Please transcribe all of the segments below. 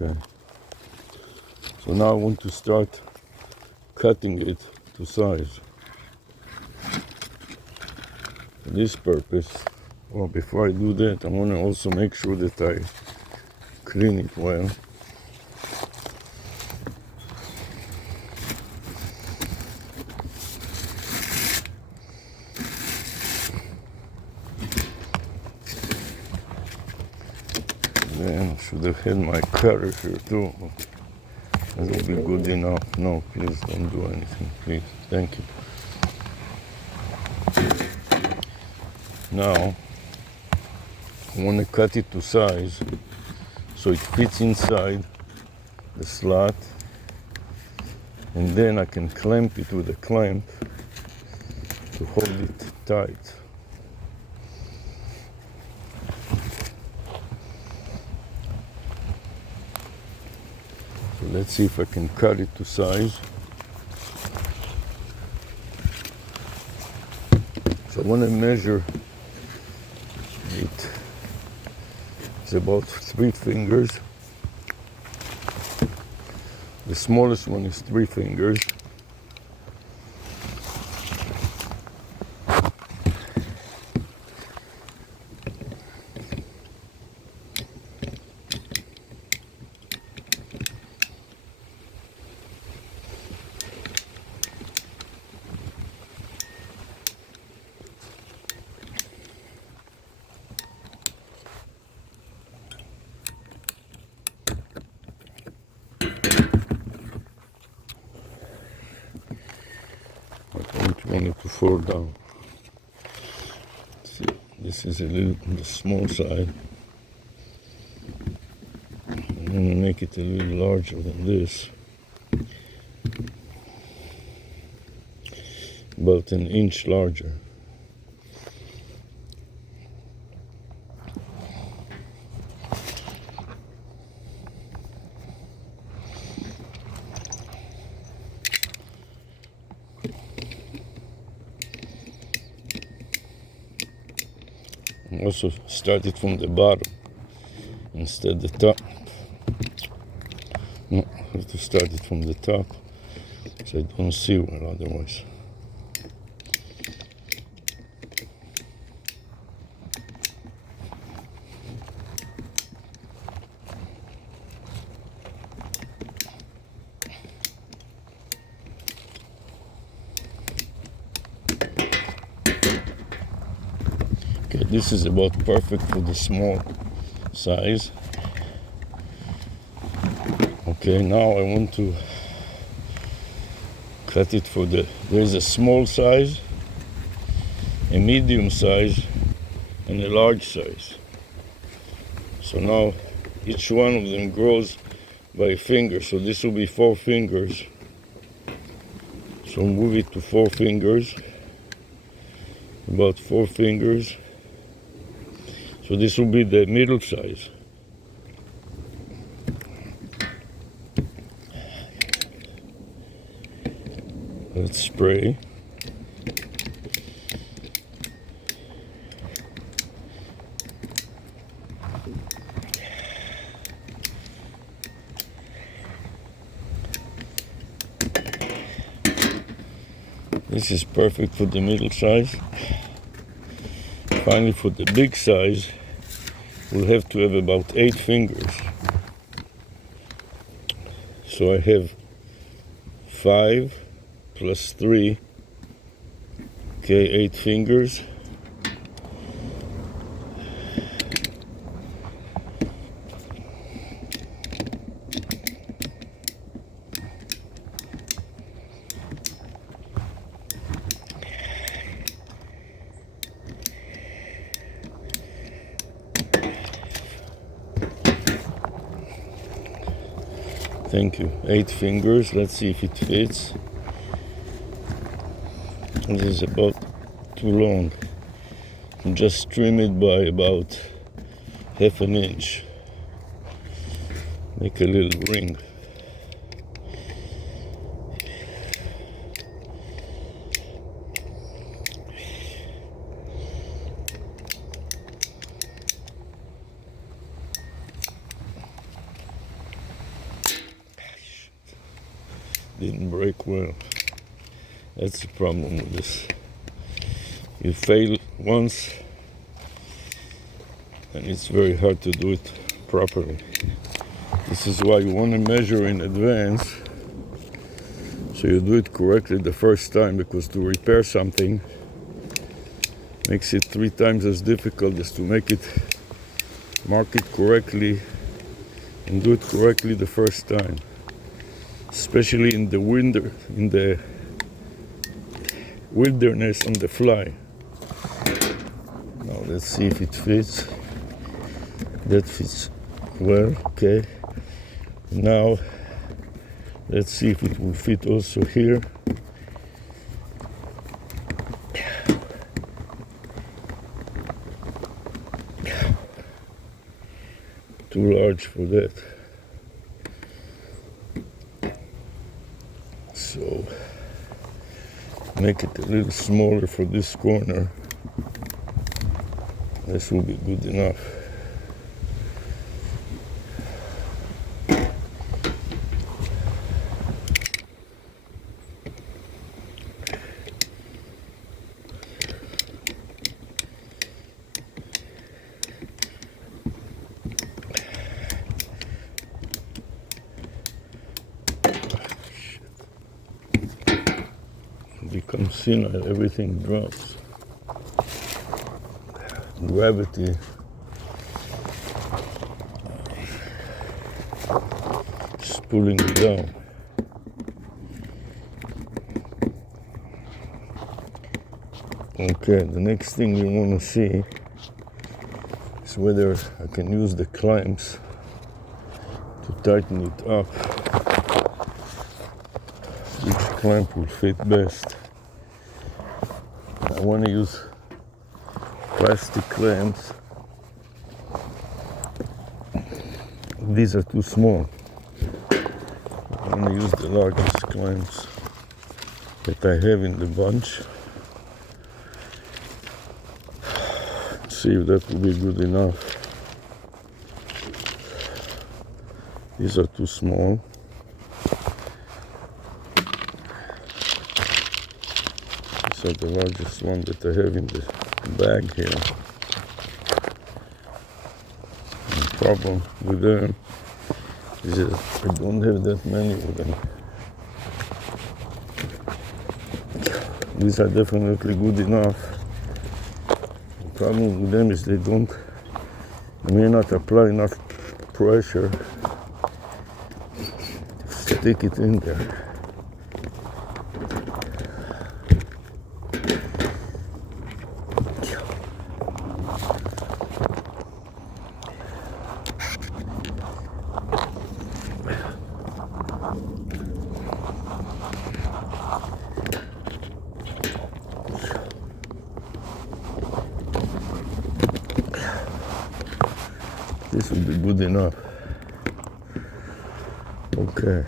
Okay. So now I want to start cutting it to size. For this purpose, well, before I do that, I want to also make sure that I clean it well. Then I should have had my cutter here too. That will be good enough. No, please don't do anything, please. Thank you. Now, I want to cut it to size so it fits inside the slot, and then I can clamp it with a clamp to hold it tight. So let's see if I can cut it to size. So I want to measure it. It's about 3 fingers. The smallest one is 3 fingers. I don't want it to fall down. See, this is a little on the small side. I'm going to make it a little larger than this. About 1 inch larger. Also start it from the bottom instead the top. No, I have to start it from the top so I don't see well otherwise. Okay, this is about perfect for the small size. Okay, now I want to cut it for there's a small size, a medium size, and a large size. So now each one of them grows by a finger, so this will be 4 fingers. So move it to 4 fingers, about 4 fingers. So this will be the middle size. Let's spray. This is perfect for the middle size. Finally, for the big size, we'll have to have about 8 fingers. So I have 5 plus 3, okay, 8 fingers. Thank you. 8 fingers. Let's see if it fits. This is about too long. Just trim it by about 1/2 inch. Make a little ring. didn't break well. That's the problem with this. You fail once, and it's very hard to do it properly. This is why you want to measure in advance, so you do it correctly the first time, because to repair something makes it 3 times as difficult as to mark it correctly and do it correctly the first time, especially in the wilderness on the fly. Now let's see if it fits. That fits well, okay. Now let's see if it will fit also here. Too large for that. So make it a little smaller for this corner. This will be good enough. Becomes senile, everything drops. Gravity is pulling it down. Okay, the next thing we want to see is whether I can use the clamps to tighten it up. Which clamp will fit best? I want to use plastic clamps. These are too small. I want to use the largest clamps that I have in the bunch. See if that will be good enough. These are too small. These are the largest one that I have in the bag here. The problem with them is that I don't have that many of them. These are definitely good enough. The problem with them is they may not apply enough pressure to stick it in there. This will be good enough. Okay.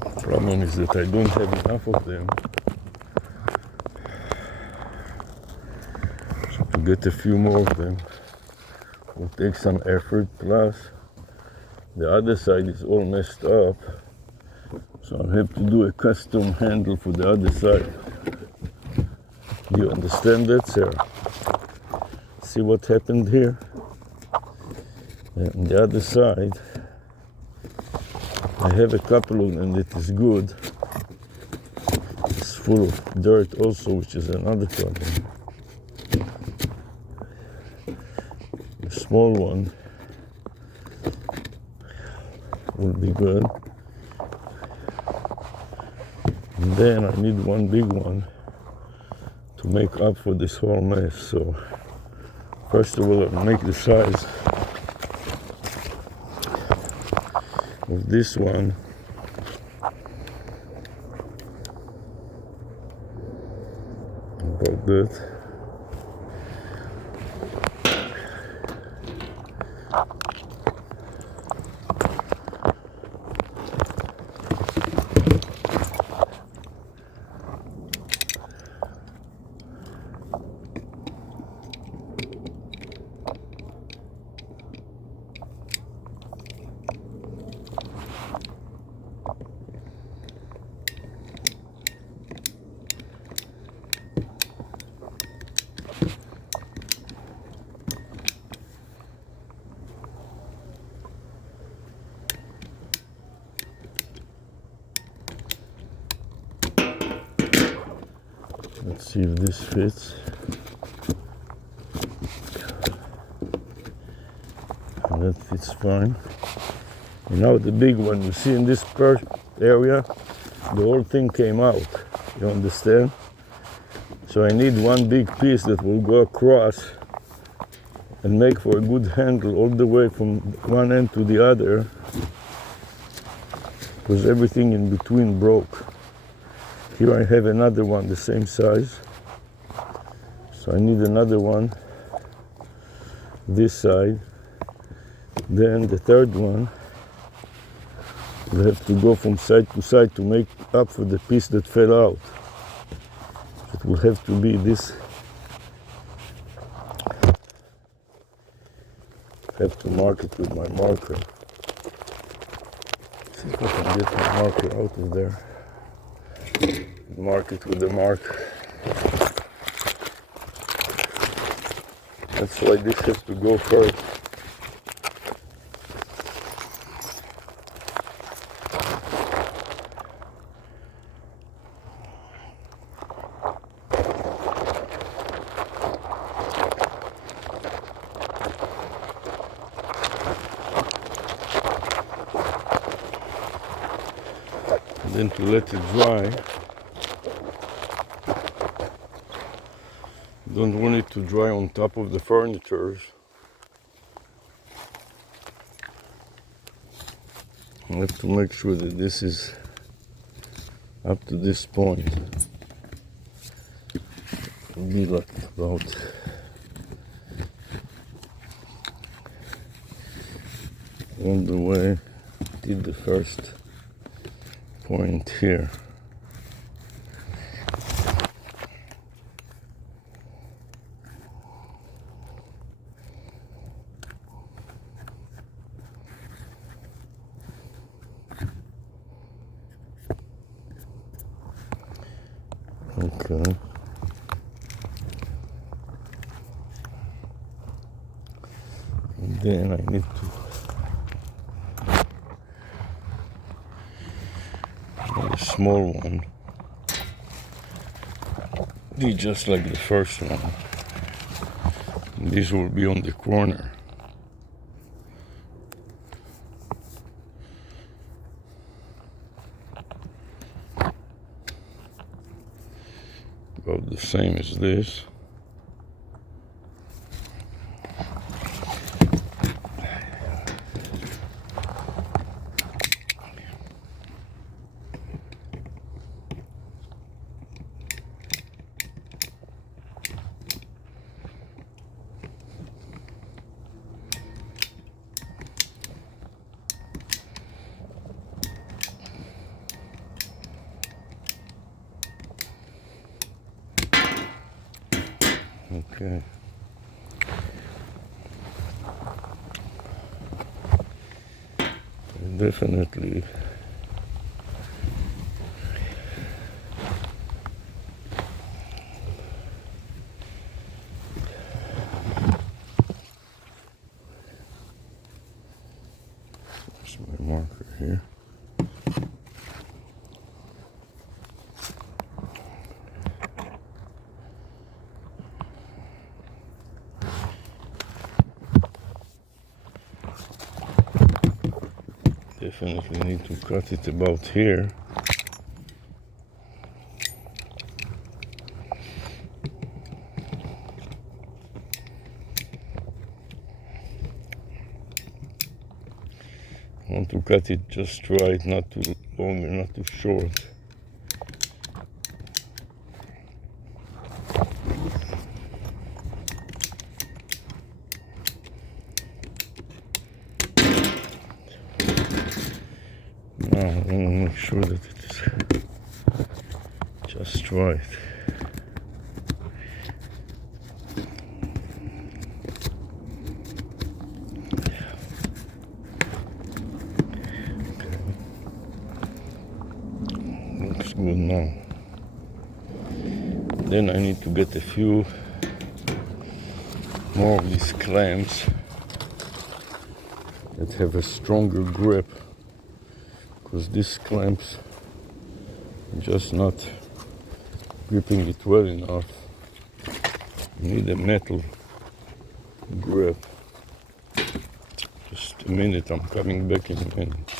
The problem is that I don't have enough of them. So to get a few more of them will take some effort. Plus, the other side is all messed up. So I have to do a custom handle for the other side. Do you understand that, Sarah? See what happened here? And on the other side, I have a couple of them that is good. It's full of dirt also, which is another problem. The small one will be good. And then I need one big one to make up for this whole mess. So first of all, I'll make the size of this one. About that. Let's see if this fits. And that fits fine. And now the big one, you see in this area, the whole thing came out. You understand? So I need one big piece that will go across and make for a good handle all the way from one end to the other, because everything in between broke. Here I have another one the same size, so I need another one this side. Then the third one will have to go from side to side to make up for the piece that fell out. It will have to be this. I have to mark it with my marker. See if I can get my marker out of there. Mark it with the marker. That's why this has to go first. Then to let it dry. Don't want it to dry on top of the furniture. I have to make sure that this is up to this point. It'll be like about all the way till the first point here. Okay. And then I need to a small one. Be just like the first one. This will be on the corner. About the same as this. Okay. Definitely there's my marker here. Definitely need to cut it about here. I want to cut it just right, not too long and not too short. Now I want to make sure that it is just right. Looks good now. Then I need to get a few more of these clamps that have a stronger grip, because these clamps are just not gripping it well enough. You need a metal grip. Just a minute, I'm coming back in a minute.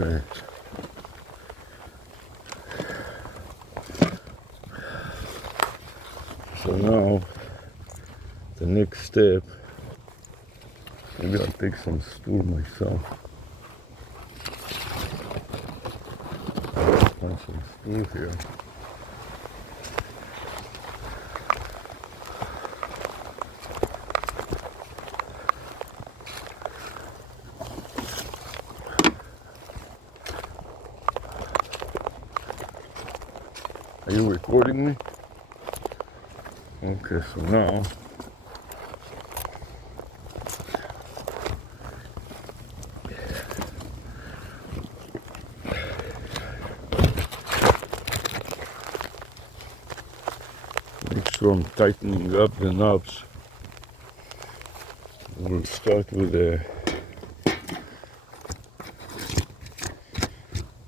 Okay. So now, the next step, maybe I'll take some stool myself. Find some stool here. Are you recording me? Okay, so now make sure I'm tightening up the knobs. We'll start with a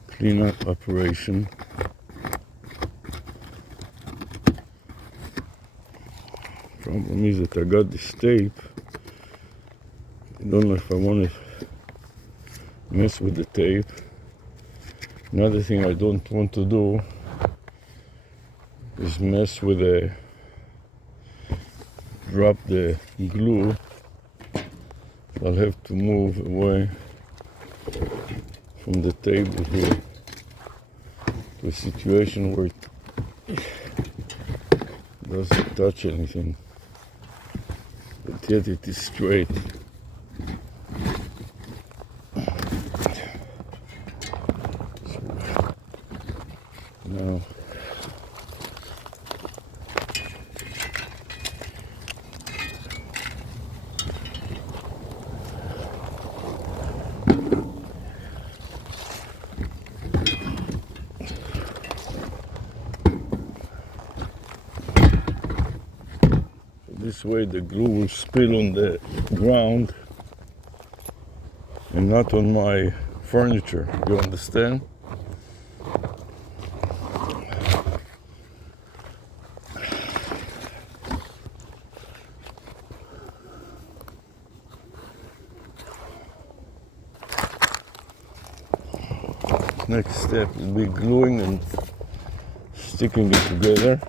cleanup operation. Problem is that I got this tape. I don't know if I want to mess with the tape. Another thing I don't want to do is mess with drop the glue. I'll have to move away from the table here to a situation where it doesn't touch anything, but yet it is straight. So now this way the glue will spill on the ground and not on my furniture, you understand? Next step will be gluing and sticking it together.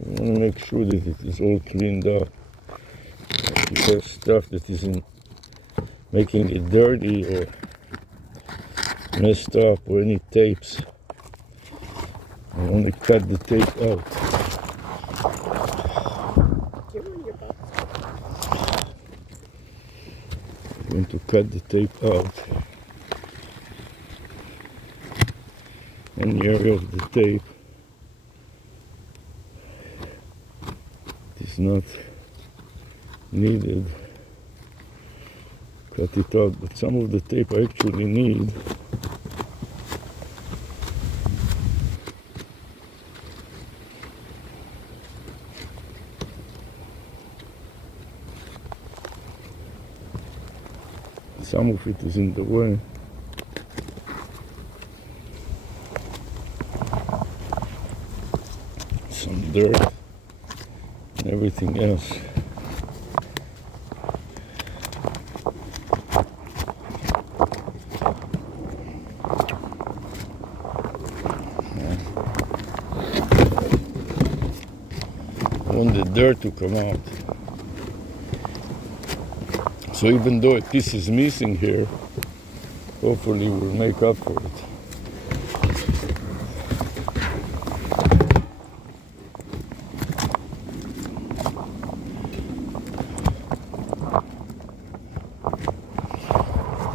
I want to make sure that it is all cleaned up. If you have stuff that isn't making it dirty or messed up or any tapes, I want to cut the tape out. I want to cut the tape out. Any area of the tape is not needed, cut it out, but some of the tape I actually need. some of it is in the way. Some dirt and everything else. I want the dirt to come out. So even though a piece is missing here, hopefully we'll make up for it.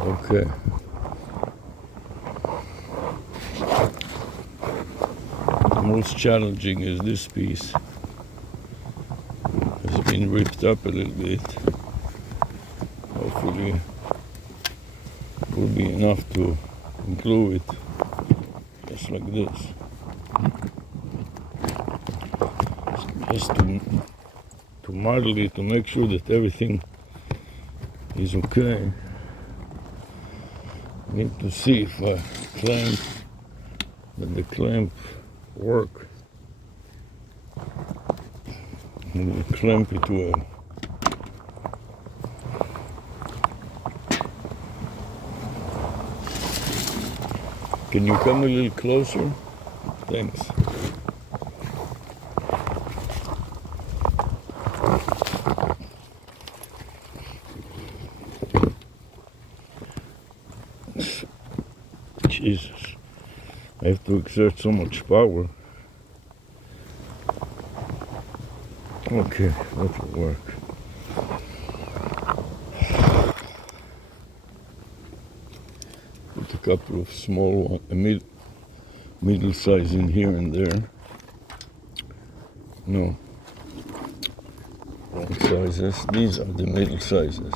Okay. The most challenging is this piece. It's been ripped up a little bit. Hopefully will be enough to glue it just like this. Just to model it, to make sure that everything is okay. I need to see if I clamp, that the clamp work. I'm going to clamp it well. Can you come a little closer? Thanks. Jesus, I have to exert so much power. Okay, that will work. Put a couple of small ones, middle size in here and there. No, wrong sizes. These are the middle sizes.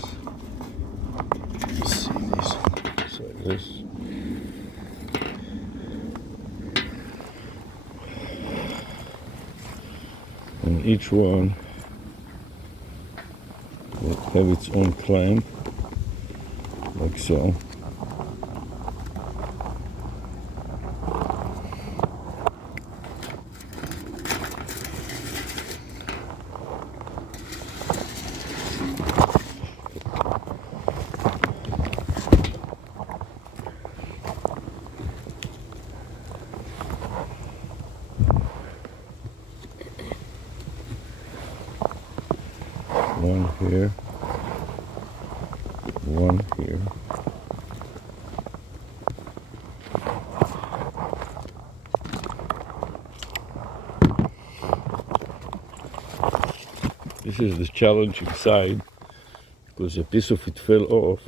Let's see these sizes. And each one will have its own clamp, like so. One here, one here. This is the challenging side because a piece of it fell off.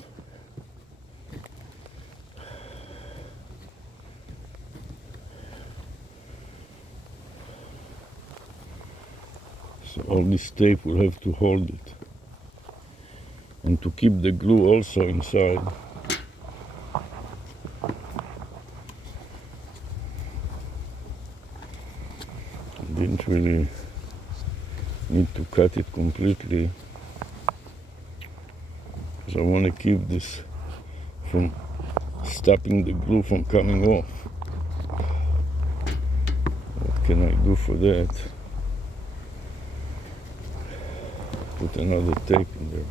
So all this tape will have to hold it. And to keep the glue also inside. Didn't really need to cut it completely because I want to keep this from stopping the glue from coming off. What can I do for that? Put another tape in there.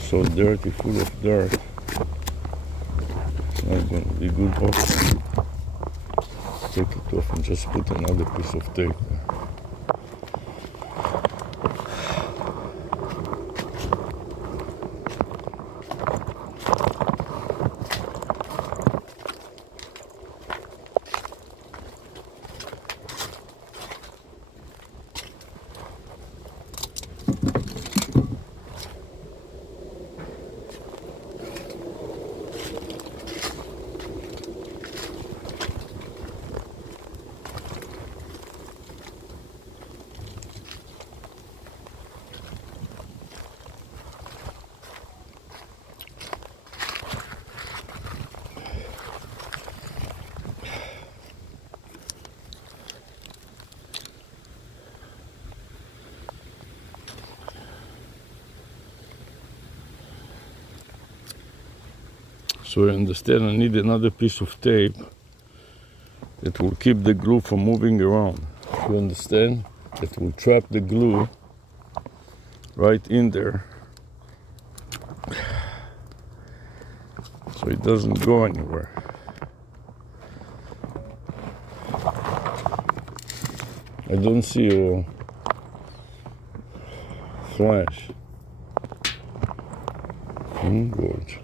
So dirty, full of dirt. It's not going to be good option. Take it off and just put another piece of tape there. So you understand, I need another piece of tape that will keep the glue from moving around. You understand? That will trap the glue right in there so it doesn't go anywhere. I don't see a flash. Good.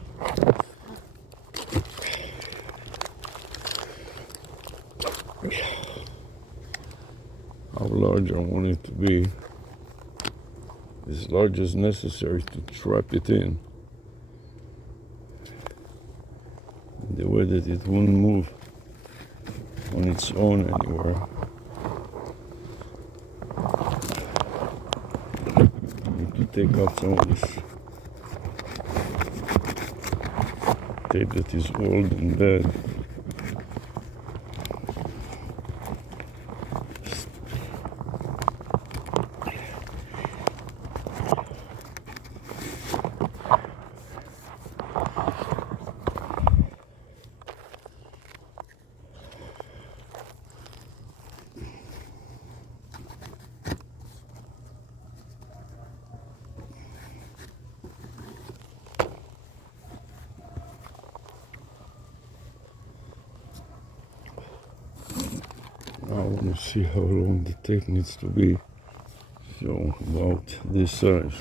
How large I want it to be, as large as necessary to trap it in the way that it won't move on its own anywhere. I need to take out some of this tape that is old and bad. Now I want to see how long the tape needs to be. So about this size.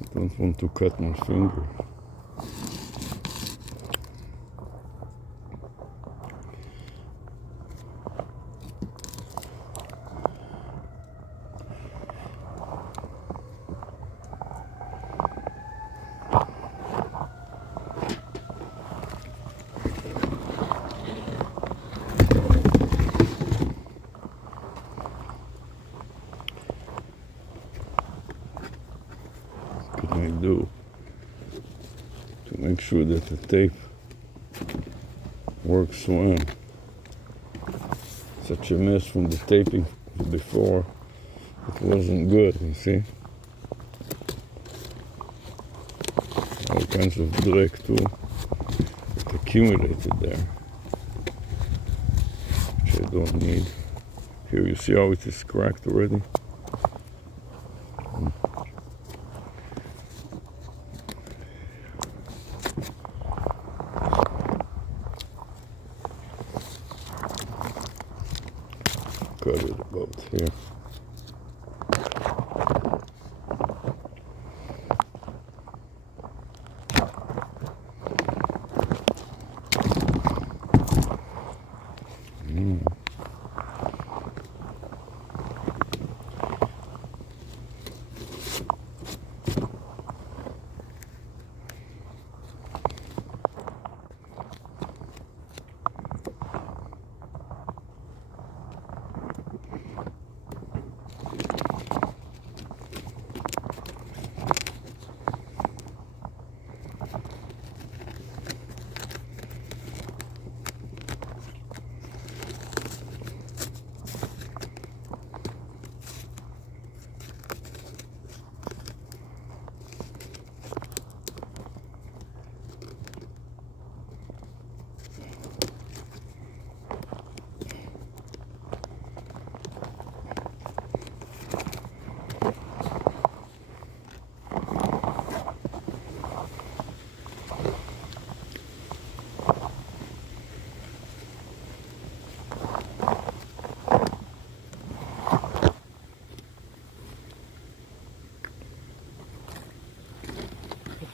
I don't want to cut my finger. What can I do to make sure that the tape works well? Such a mess from the taping before. It wasn't good, you see? All kinds of black too that accumulated there, which I don't need. Here you see how it is cracked already? Cut it about here.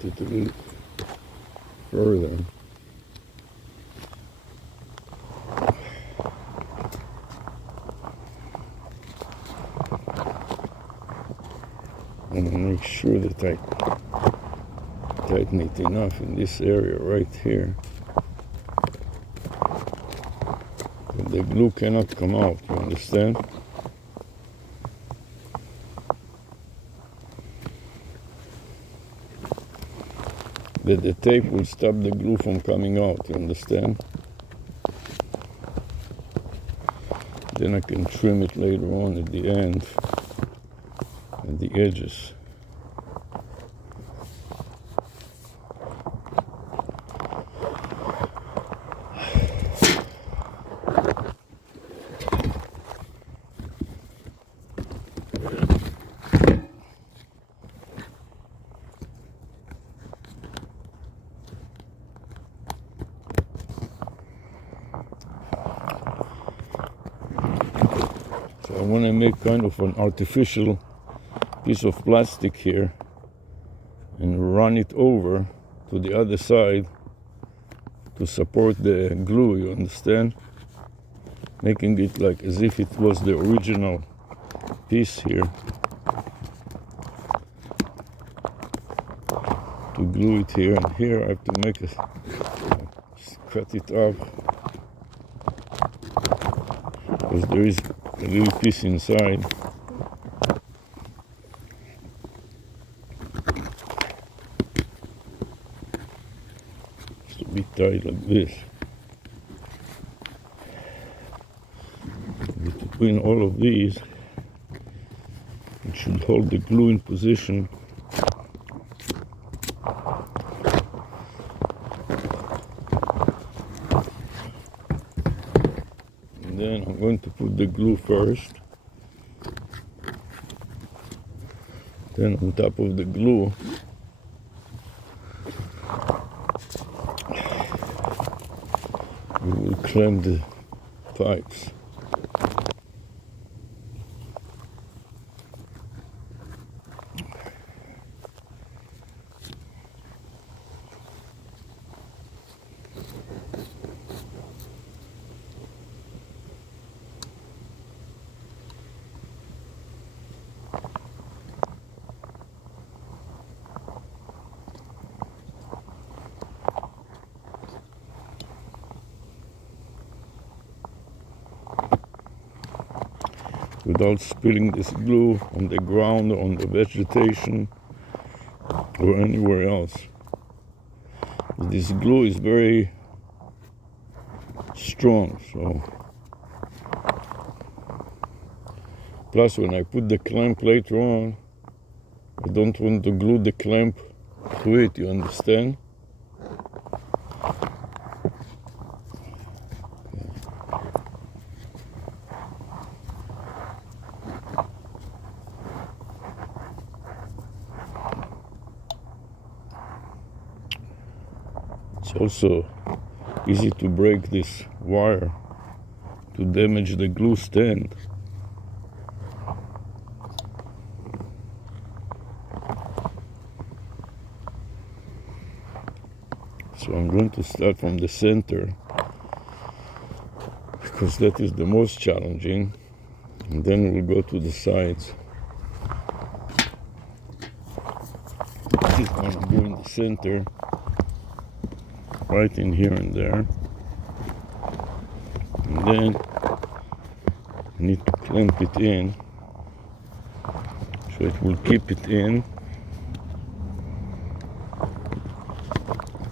It a little further. And make sure that I tighten it enough in this area right here. But the glue cannot come out, you understand? That the tape will stop the glue from coming out, you understand? Then I can trim it later on at the end, at the edges. So I want to make kind of an artificial piece of plastic here and run it over to the other side to support the glue, you understand? Making it like as if it was the original piece here. To glue it here, and here I have to make a, cut it up, because there is a little piece inside. To be tied like this. Between all of these, it should hold the glue in position. And then I'm going to put the glue first. Then on top of the glue, we will clamp the pipes. Without spilling this glue on the ground, or on the vegetation, or anywhere else. This glue is very strong, so plus when I put the clamp later on, I don't want to glue the clamp to it, you understand? It's also easy to break this wire to damage the glue stand. So I'm going to start from the center, because that is the most challenging, and then we'll go to the sides. This is going to go in the center, right in here and there, and then I need to clamp it in so it will keep it in.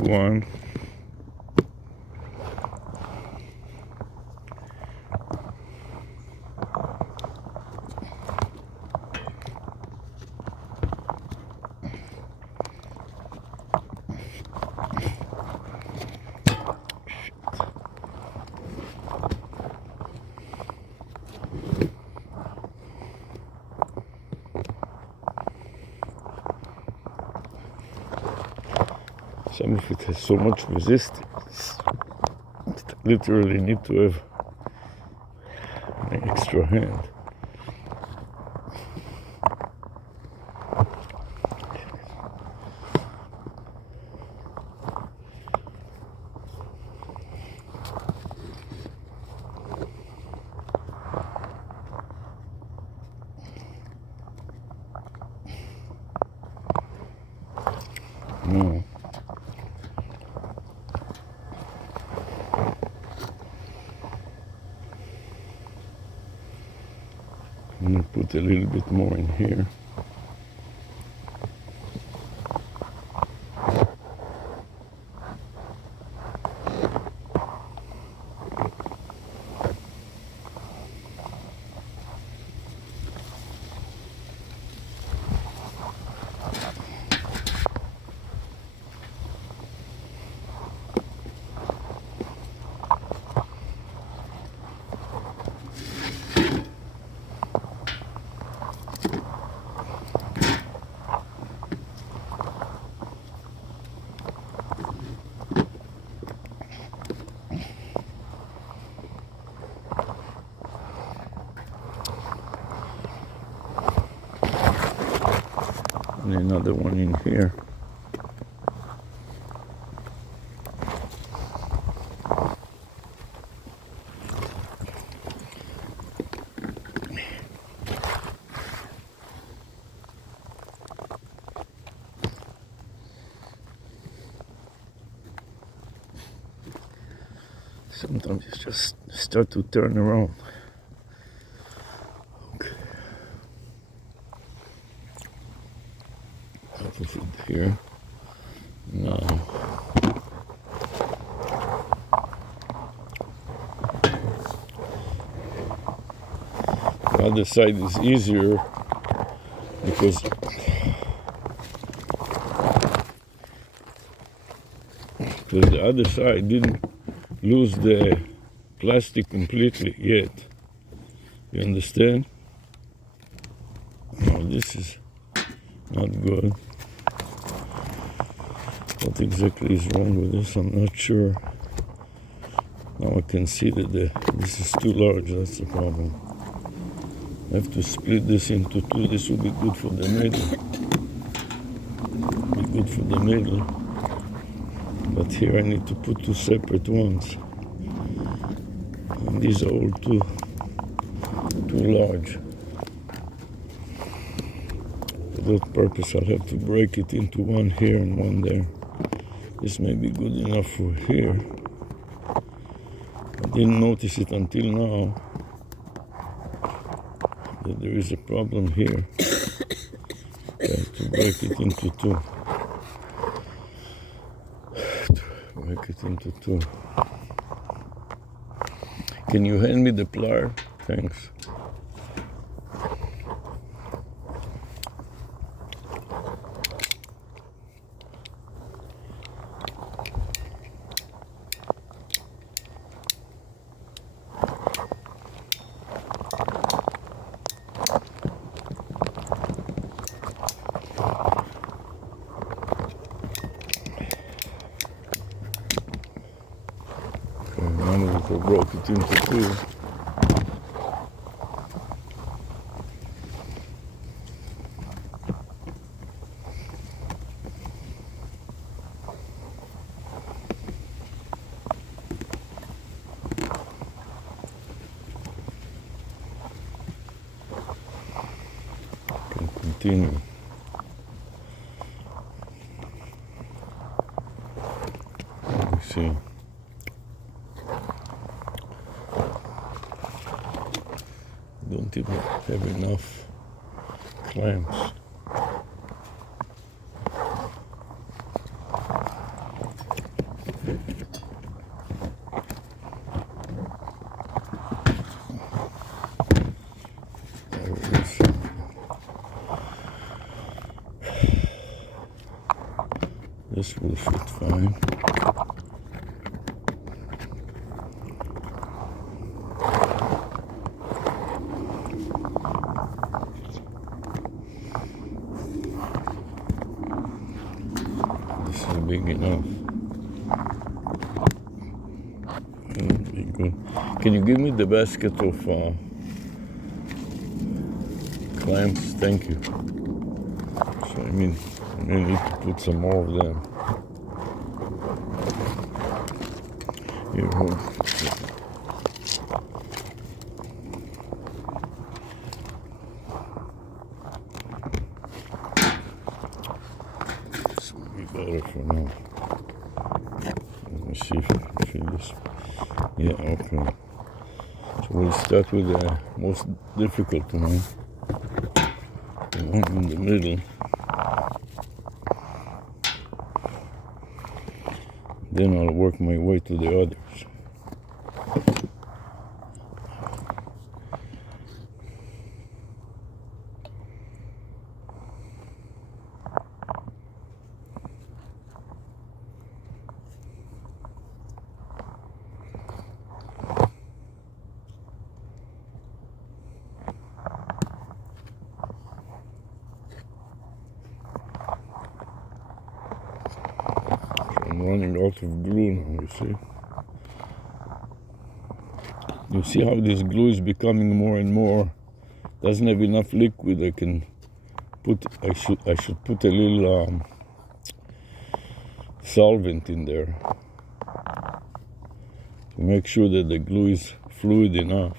One, some of it has so much resistance, I literally need to have an extra hand. No. I'm going to put a little bit more in here. and another one in here. Sometimes you just start to turn around. Okay. Half of it here. Now. The other side is easier because the other side didn't lose the plastic completely yet. You understand? Now this is not good. What exactly is wrong with this? I'm not sure. Now I can see that this is too large. That's the problem. I have to split this into two. This will be good for the middle. Be good for the middle. But here I need to put two separate ones. And these are all too large. For that purpose, I'll have to break it into one here and one there. This may be good enough for here. I didn't notice it until now that there is a problem here. I have to break it into two. Break it into two. Can you hand me the plier? Thanks. I broke it into two. Can continue. Let me see. Don't even have enough clamps. There it is. This will fit fine. Big enough. Be good. Can you give me the basket of clamps? Thank you. So I may need to put some more of them. Here, hold. Better for now. Let me see if I can feel this. Yeah, okay. So we'll start with the most difficult one. The one in the middle. Then I'll work my way to the others. I'm running out of glue now, you see. You see how this glue is becoming more and more. Doesn't have enough liquid. I can should put a little solvent in there to make sure that the glue is fluid enough.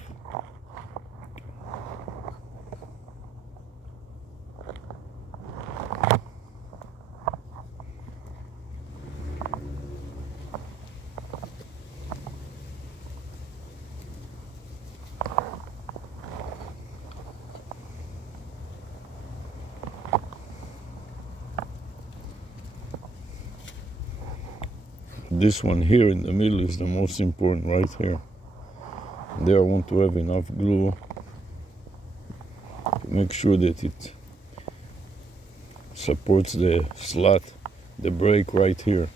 This one here in the middle is the most important, right here. There I want to have enough glue to make sure that it supports the slot, the break right here.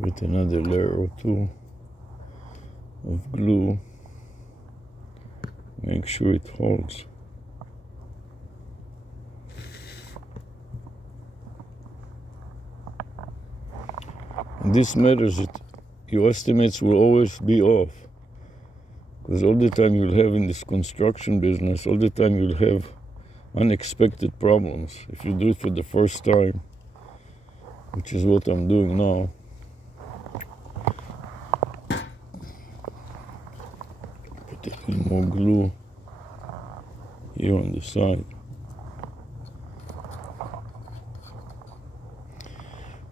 With another layer or two of glue, make sure it holds. And this matters, your estimates will always be off, because all the time you'll have in this construction business, all the time you'll have unexpected problems. If you do it for the first time, which is what I'm doing now, put a little more glue here on the side.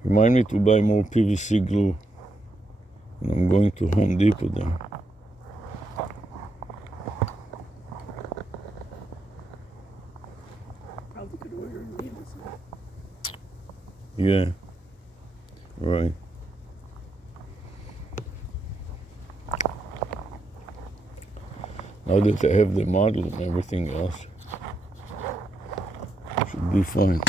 Remind me to buy more PVC glue, and I'm going to Home Depot then. Probably could order on Amazon. Yeah, right. Now that I have the model and everything else, should be fine.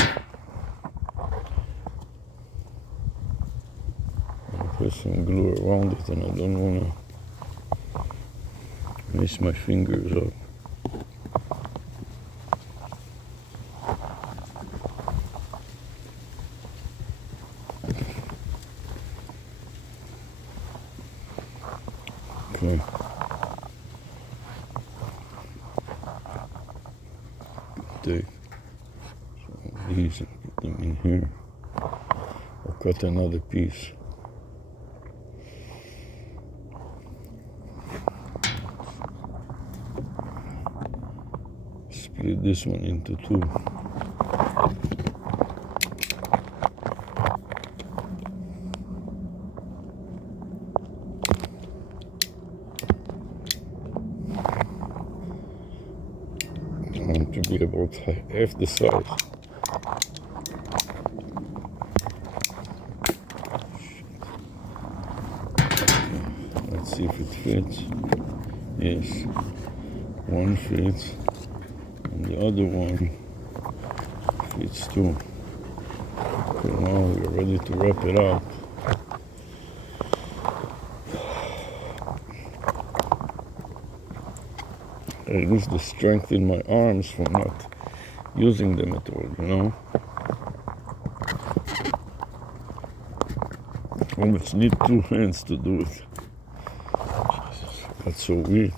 Put some glue around it, and I don't want to mess my fingers up. Okay. Take some of these and put them in here. Or cut another piece. Split this one into two. I want to be about half the size. Let's see if it fits. Yes, one fits. And the other one fits too. Okay, now we're ready to wrap it up. I lose the strength in my arms from not using them at all, you know? I almost need two hands to do it. Jesus, that's so weird.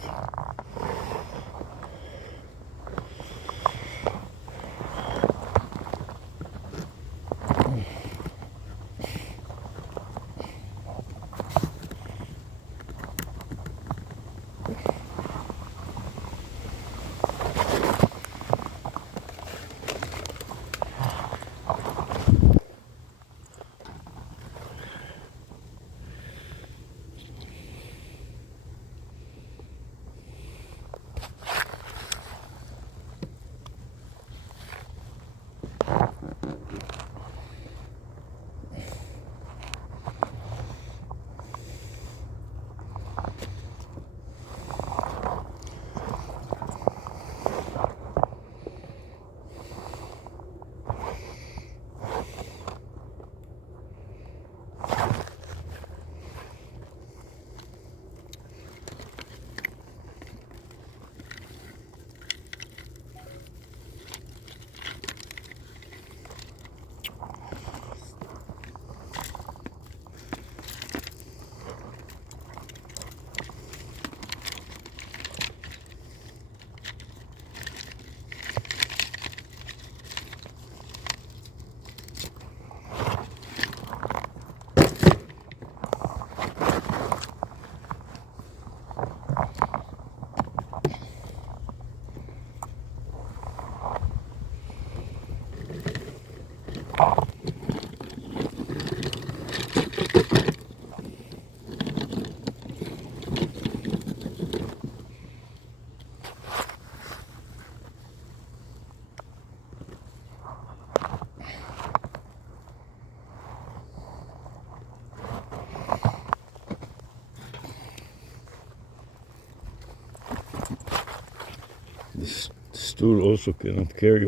stool also cannot carry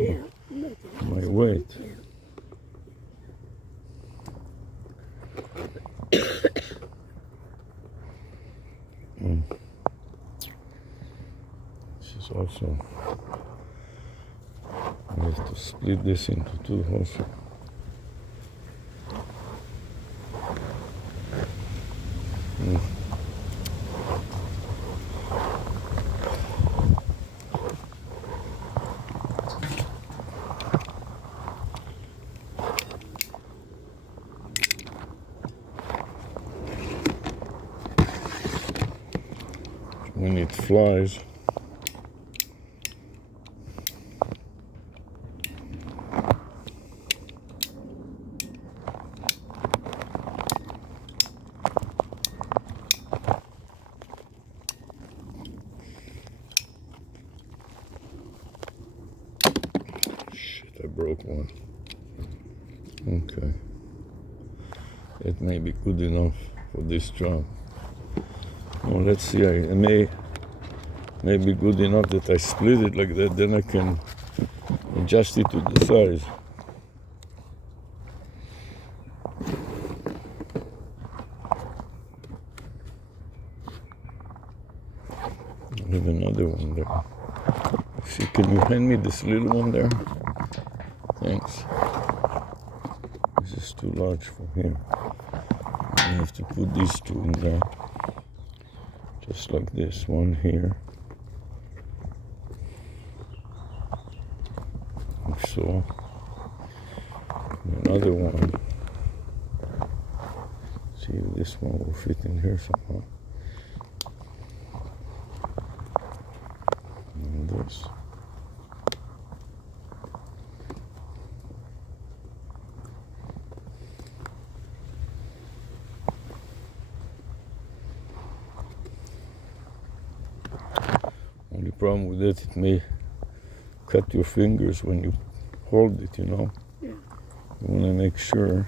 Yeah, that's my weight. yeah. This is also, I have to split this into two also. When it flies, shit, I broke one. Okay, that may be good enough for this job. Well, let's see, it may be good enough that I split it like that, then I can adjust it to the size. I have another one there. See, can you hand me this little one there? Thanks. This is too large for him. I have to put these two in there. Just like this, one here. Like so. Another one. See if this one will fit in here somehow. And this. Only problem with that, it may cut your fingers when you hold it, you know. Yeah. You want to make sure.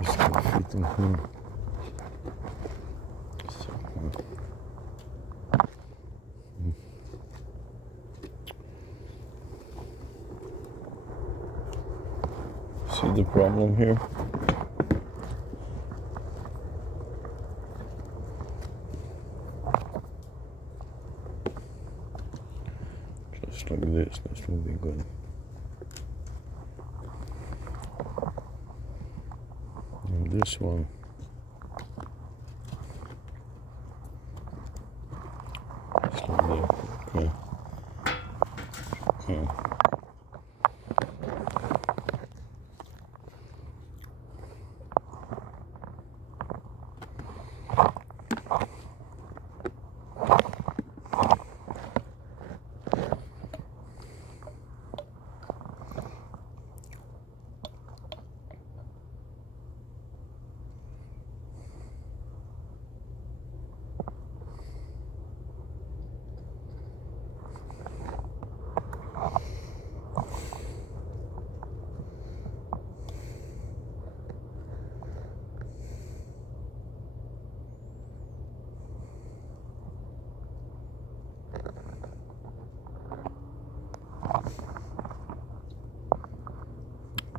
This can fit in here. See the problem here? Just like this, this will be good. And this one. Just like that, okay. Yeah.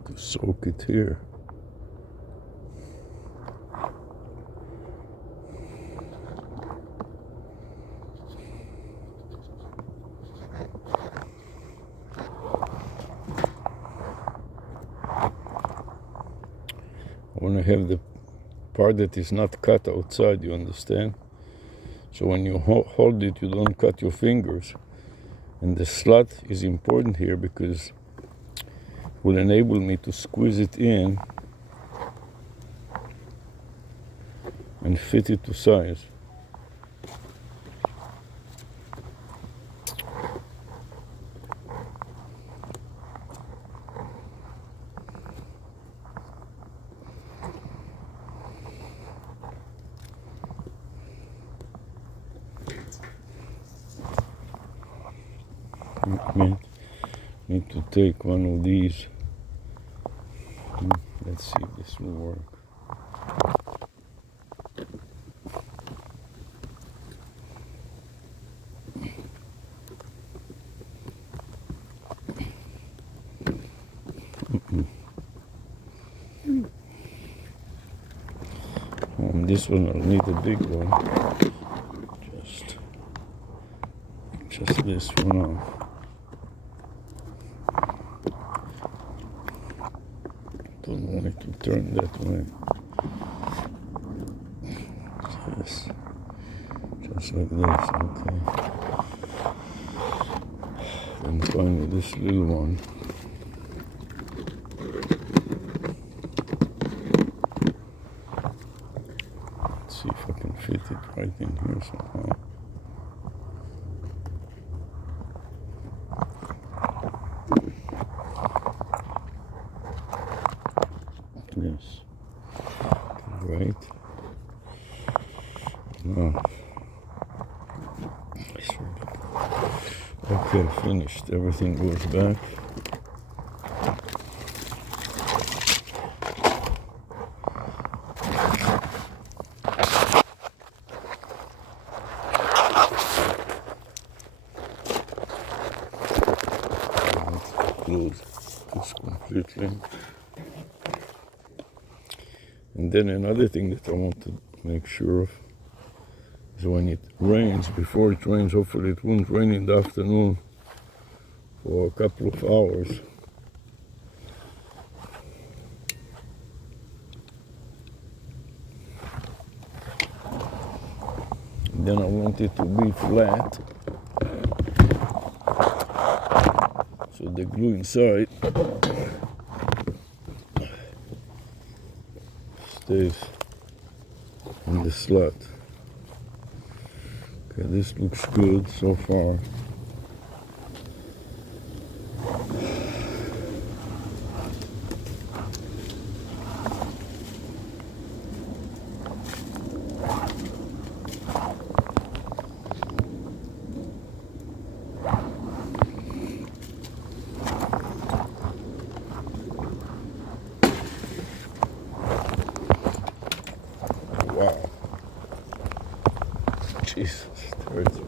To soak it here. I want to have the part that is not cut outside, you understand? So when you hold it, you don't cut your fingers. And the slot is important here because it will enable me to squeeze it in and fit it to size. Need to take one of these. Let's see if this will work. This one I'll need a big one. Just this one off. Don't want it to turn that way. Just like this, okay. Then finally this little one. Let's see if I can fit it right in here somehow. Yes. Right. Now. Okay, finished. Everything goes back. Close this completely. And then another thing that I want to make sure of is when it rains, before it rains, hopefully it won't rain in the afternoon for a couple of hours. And then I want it to be flat, so the glue inside stays in the slot. Okay, this looks good so far. Wow. Jesus, it hurts.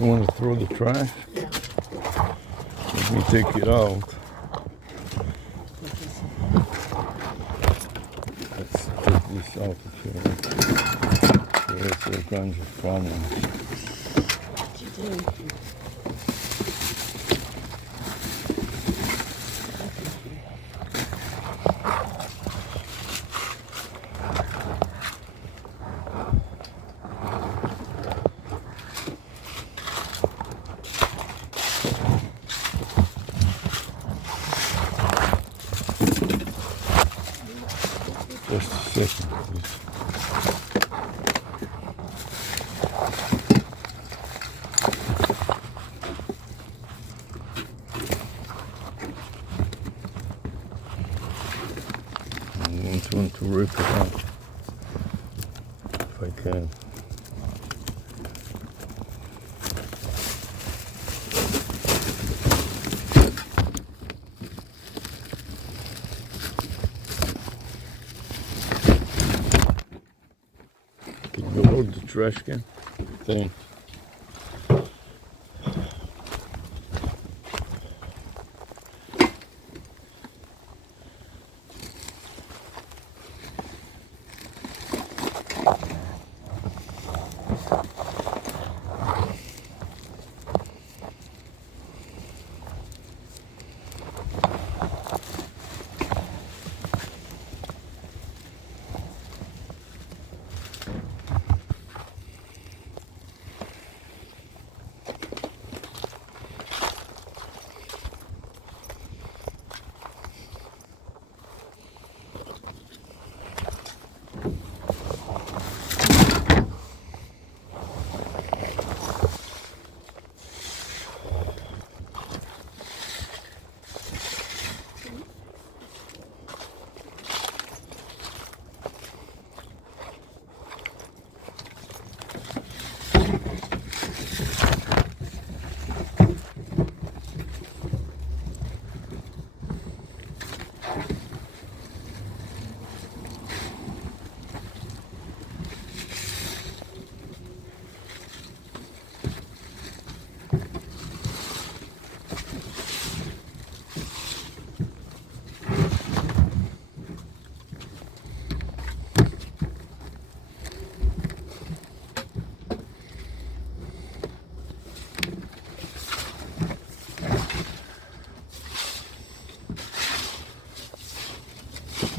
You want to throw the trash? Yeah. Let me take it out. Let's take this out if you want. There's all kinds of problems. What you doing? Just a second, please. I don't want to rip it out if I can. Can you load the trash can? Thanks.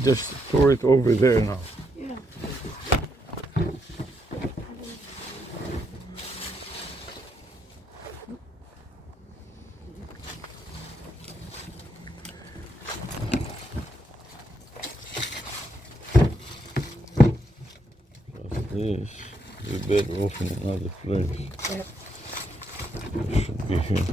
Just throw it over there now. Yeah. Plus this, you better open another place. Yep. It should be here.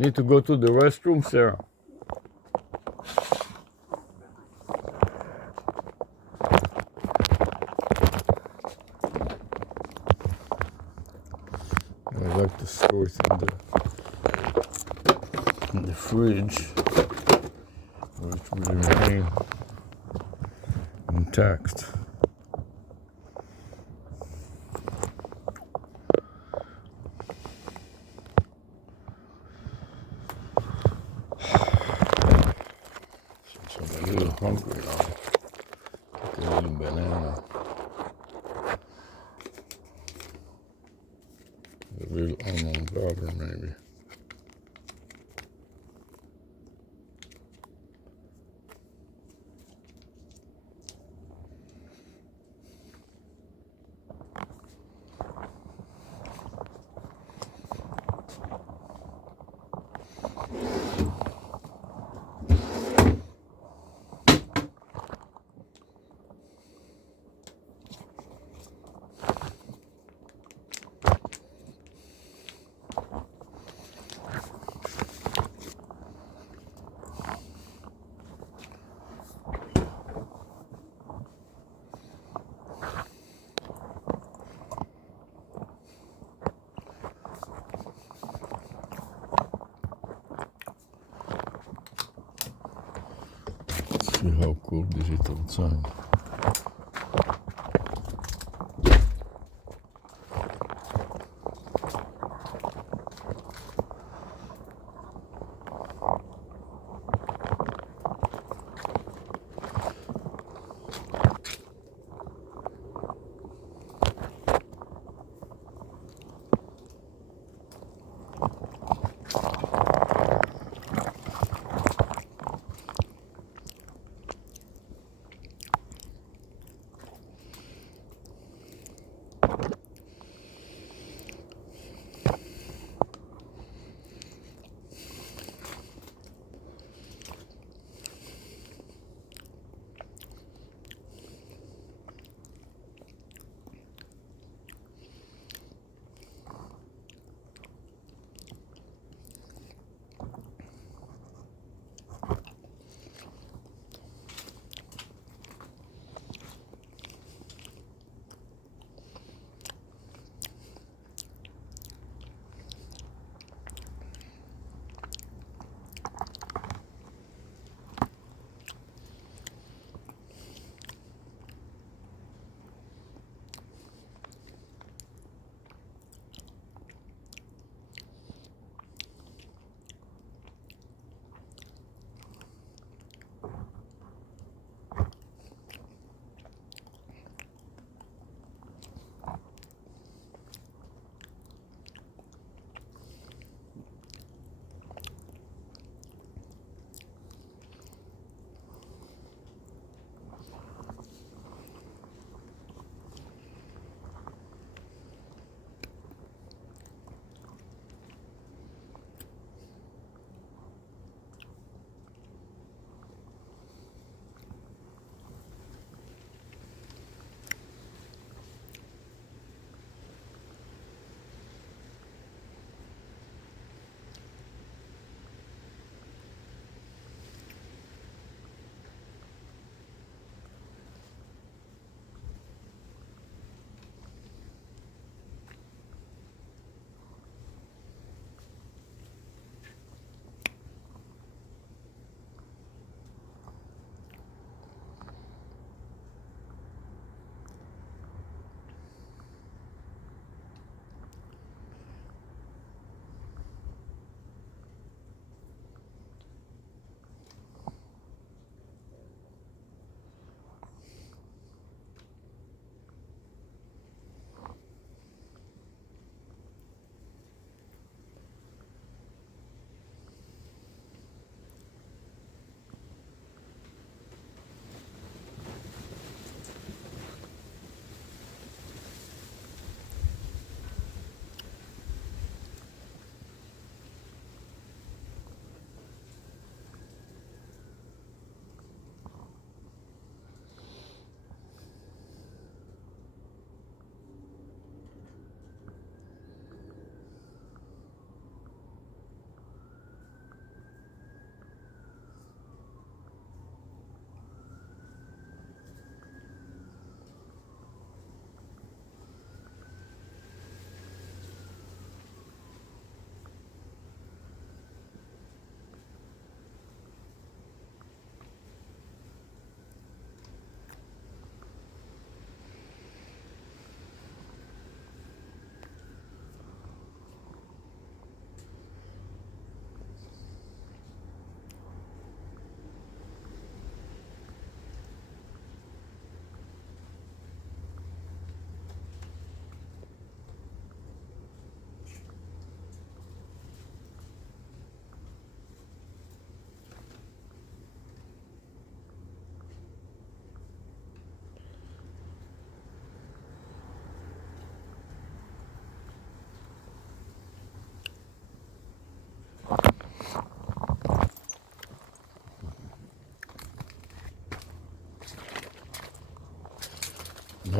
Need to go to the restroom, Sarah? I like to store it in the fridge where it will remain intact. Since I'm a little hungry now, take a little banana, a little almond butter maybe. See how cold is it outside.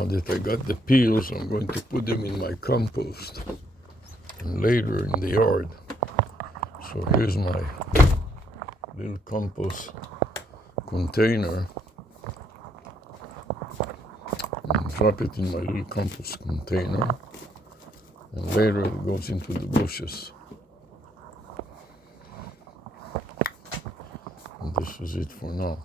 Now that I got the peels, I'm going to put them in my compost and later in the yard. So here's my little compost container. And drop it in my little compost container. And later it goes into the bushes. And this is it for now.